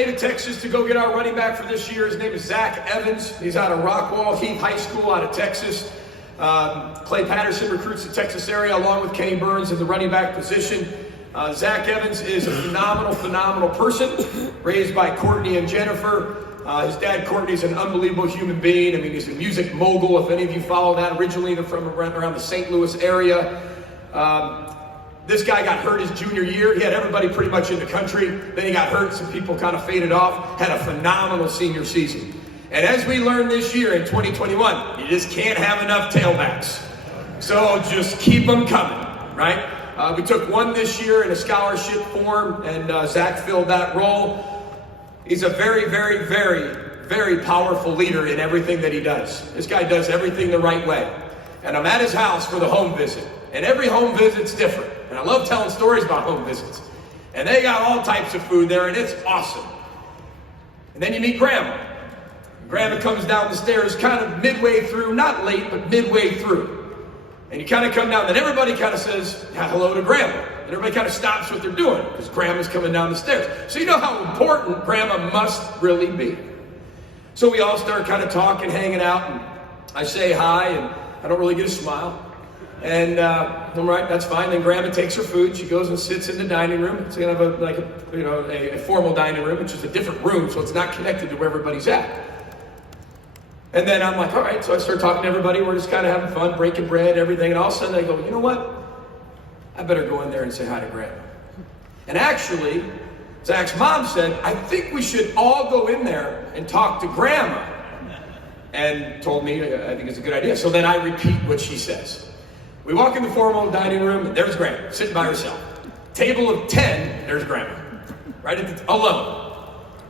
To Texas to go get our running back for this year. His name is Zach Evans. He's out of Rockwall Heath High School out of Texas. Clay Patterson recruits the Texas area along with Kenny Burns in the running back position. Zach Evans is a phenomenal person, raised by Courtney and Jennifer. His dad, Courtney's an unbelievable human being. I mean, he's a music mogul, if any of you follow that, originally from around the St. Louis area. This guy got hurt his junior year. He had everybody pretty much in the country. Then he got hurt, some people kind of faded off, had a phenomenal senior season. And as we learned this year in 2021, you just can't have enough tailbacks. So just keep them coming, right? We took one this year in a scholarship form, and Zach filled that role. He's a very powerful leader in everything that he does. This guy does everything the right way. And I'm at his house for the home visit. And every home visit's different. And I love telling stories about home visits. And they got all types of food there, and it's awesome. And then you meet Grandma. Grandma comes down the stairs kind of midway through, not late, but midway through. And you kind of come down, and everybody kind of says hello to Grandma. And everybody kind of stops what they're doing, because Grandma's coming down the stairs. So you know how important Grandma must really be. So we all start kind of talking, hanging out, and I say hi, and I don't really get a smile. And I'm right, that's fine. Then Grandma takes her food. She goes and sits in the dining room. It's kind of a formal dining room. It's just a different room, so it's not connected to where everybody's at. And then I'm like, all right. So I start talking to everybody. We're just kind of having fun, breaking bread, everything. And all of a sudden I go, you know what? I better go in there and say hi to Grandma. And actually, Zach's mom said, I think we should all go in there and talk to Grandma. And told me, I think it's a good idea. So then I repeat what she says. We walk in the formal dining room, and there's Grandma, sitting by herself. Table of 10, there's Grandma, right at the alone.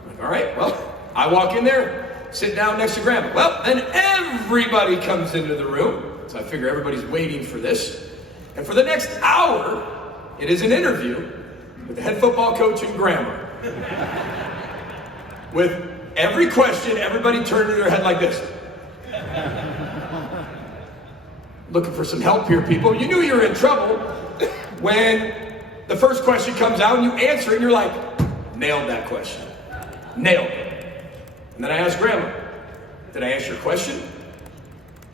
I'm like, all right, well, I walk in there, sit down next to Grandma. Well, then everybody comes into the room, so I figure everybody's waiting for this. And for the next hour, it is an interview with the head football coach and Grandma. With every question, everybody turning their head like this. Looking for some help here, people. You knew you were in trouble when the first question comes out and you answer it and you're like, nailed that question. Nailed it. And then I asked Grandma, did I answer your question?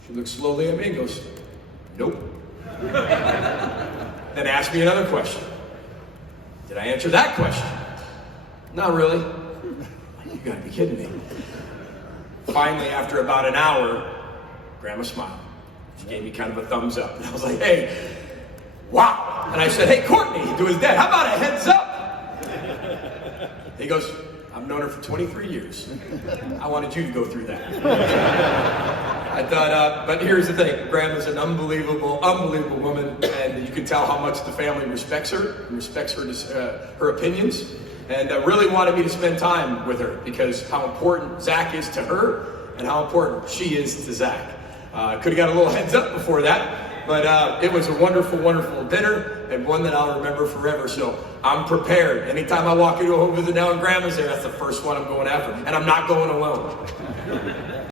She looks slowly at me and goes, nope. Then asked me another question. Did I answer that question? Not really. You gotta be kidding me. Finally, after about an hour, Grandma smiled. She gave me kind of a thumbs up. And I was like, hey, wow. And I said, hey, Courtney, to his dad, how about a heads up? He goes, I've known her for 23 years. I wanted you to go through that. I thought, but here's the thing. Grandma's an unbelievable woman. And you can tell how much the family respects her and respects her opinions. And really wanted me to spend time with her because how important Zach is to her and how important she is to Zach. Could have got a little heads up before that, but it was a wonderful dinner and one that I'll remember forever. So I'm prepared. Anytime I walk into a home visit now and Grandma's there, that's the first one I'm going after. And I'm not going alone.